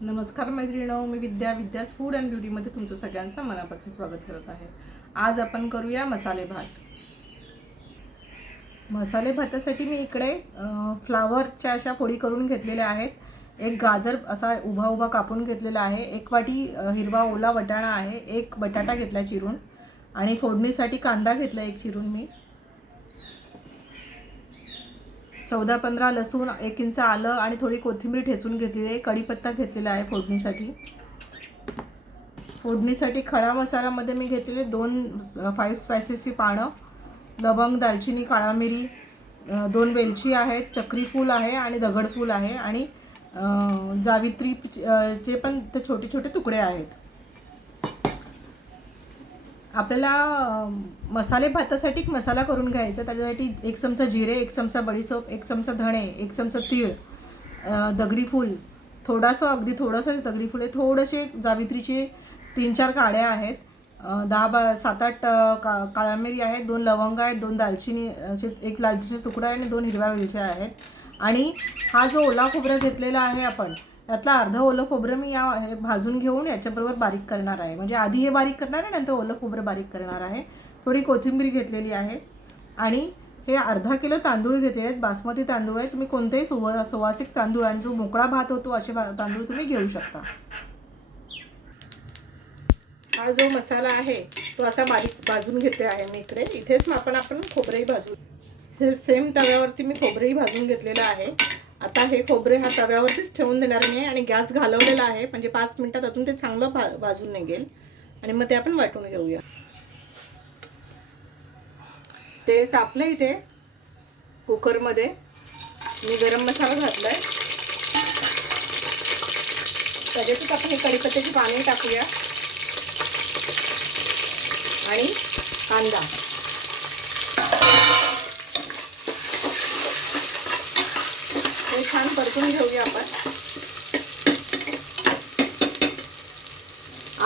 नमस्कार मैत्रिणींनो, मी विद्यास food and ब्युटीमध्ये तुमचं सगळ्यांचं मनापासून स्वागत करत आहे। आज आपण करूया मसाले भात। मसाले भातासाठी मी इकडे फ्लावरच्या अशा फोडी करून घेतलेल्या आहेत। एक गाजर असा उभा उभा कापून घेतलेला आहे, एक वाटी हिरवा ओला वटाणा आहे, एक बटाटा घेतला चिरून आणि फोडणीसाठी कांदा घेतला एक चिरून मी, 14-15 लसूण, 1 इंच आलं आणि थोडी कोथिंबीर ठेचून घेतलेली आहे, कढीपत्ता घेतलेला आहे फोडणीसाठी। फोडणीसाठी खडा मसाल्यामध्ये मी घेतलेले 5 स्पायसेसची पानं, लवंग, दालचिनी, काळा मिरी, 2 वेलची आहेत, चक्री फूल आहे आणि दगडफूल आहे आणि जावित्रीचे पण ते छोटे छोटे तुकडे आहेत। आपल्याला मसाले भातासाठी एक मसाला करून घ्यायचा। त्याच्यासाठी 1 चमचा जिरे, 1 चमचा बडीशेप, 1 चमचा धणे, 1 चमचा तीळ, दगडी फूल, थोडासा अगदी थोडंसं दगडी फूल आहे, थोडेसे जावित्रीचे 3-4 काड्या आहेत, 7-8 काळ्या मिरी आहेत, 2 लवंग आहेत, 2 दालचिनी, 1 दालचिनीचा तुकडा आहे आणि 2 हिरव्या वेलच्या आहेत। आणि हा जो ओला खोबरा घेतलेला आहे आपण, यातला अर्धा ओलं खोबरं मी हे भाजून घेऊन याच्याबरोबर बारीक करणार आहे। म्हणजे आधी हे बारीक करणार आहे, नंतर ओलं खोबरं बारीक करणार आहे। थोडी कोथिंबीर घेतलेली आहे आणि हे अर्धा किलो तांदूळ घेतलेले आहेत, बासमती तांदूळ आहे। तुम्ही कोणतेही सुवासिक तांदूळ आणि जो मोकळा भात होतो असे तांदूळ तुम्ही घेऊ शकता। हा जो मसाला आहे तो असा बारीक भाजून घेतले आहे मी इकडे। इथेच आपण खोबरेही भाजू, हे सेम तव्यावरती मी खोबरेही भाजून घेतलेलं आहे। आता हे खोबरे हा तव्यावरतीच ठेवून देणार मी आणि गॅस घालवलेला आहे, म्हणजे 5 मिनिटात अजून ते चांगलं भाजून निघेल आणि मग ते आपण वाटून घेऊया। ते तापलं इथे कुकरमध्ये, मी गरम मसाला घातलाय, त्याच्यातच आपण हे कढीपत्त्याची पाने टाकूया आणि कांदा, हे छान परतून घेऊया आपण।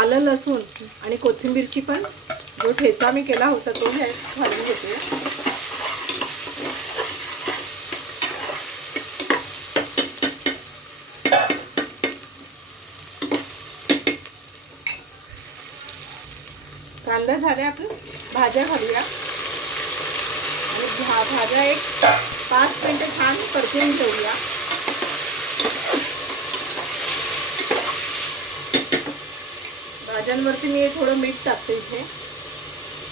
आलं, लसूण आणि कोथिंबीरची पण जो ठेचा मी केला होता तो घालून घेते। कांदा झाले, आपण भाज्या घालूया आणि भाज्या एक 5 मिनिटं छान परतून घेऊया। भाज्यांवरती मी थोडं मीठ टाकते इथे,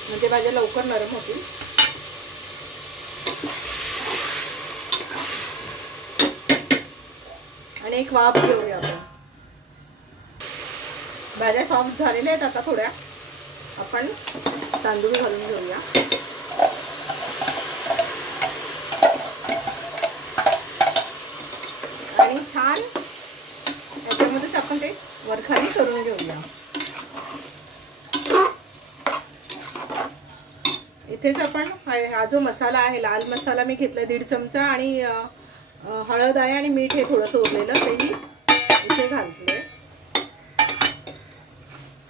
म्हणजे भाज्या लवकर नरम होतील। आणि एक वाफ घेऊया आपण। भाज्या सॉफ्ट झालेल्या आहेत, आता थोड्या आपण तांदूळ घालून घेऊया आणि छान याच्यामध्येच आपण ते वरखाली करून घेऊया। इथेच आपण हा जो मसाला आहे, लाल मसाला मी घेतला 1.5 चमचा आणि हळद आहे आणि मीठ हे थोडंसं उरलेलं तेही इथे घातलंय।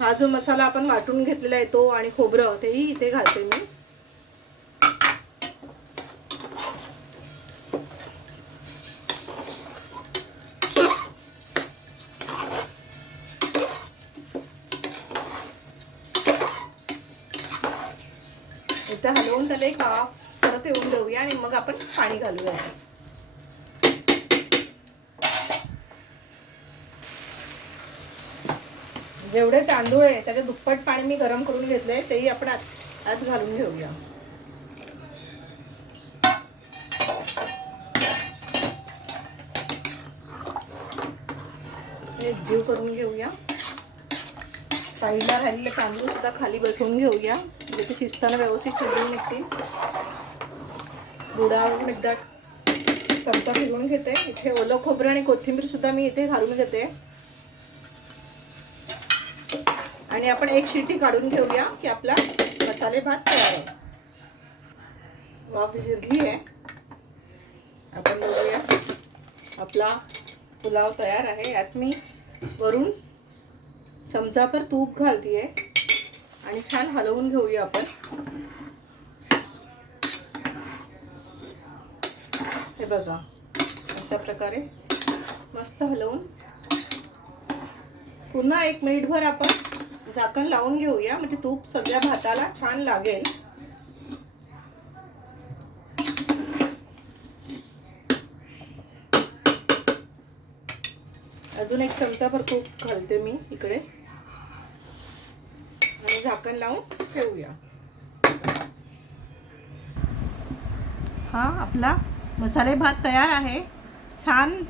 हा जो मसाला आपण वाटून घेतलेला आहे तो आणि खोबरं तेही इथे घालते मी। इथं हलवून त्याला एक परत येऊन देऊया आणि मग आपण पाणी घालूया। जेवढे तांदूळ आहे त्याच्या दुप्पट पाणी मी गरम करून घेतलंय, तेही आपण आत घालून घेऊया। एक जीव करून घेऊया। साईडला राहिलेले तांदूळ सुद्धा खाली बसवून घेऊया, म्हणजे ते शिजताना व्यवस्थित शिजून निघतील। बुडावरून एकदा चमचा फिरवून घेते। इथे ओलं खोबरं आणि कोथिंबीर सुद्धा मी इथे घालून घेते आणि आपण एक शिटी काढून घेऊया की आपला मसाले भात तयार आहे। वाफ शिजली आहे, आपण बघूया आपला पुलाव तयार आहे। यात मी वरून चमचाभर तूप घालतीये आणि छान हलवून घेऊया आपण। हे बघा, अशा प्रकारे मस्त हलवून पुन्हा 1 मिनिटभर आपण झाकण लावून घेऊया, म्हणजे तूप सगळ्या भाताला छान लागेल. अजून 1 चमचाभर तूप घालते मी इकडे आणि झाकण लावून ठेवूया. हा आपला मसाले भात तयार आहे. छान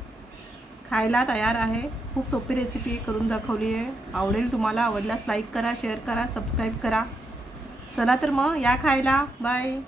खायला तयार आहे. खूप सोपी रेसिपी करून दाखवली आहे. आवडेल तुम्हाला. आवडल्यास लाईक करा, शेअर करा, सबस्क्राईब करा. चला तर मग या खायला. बाय.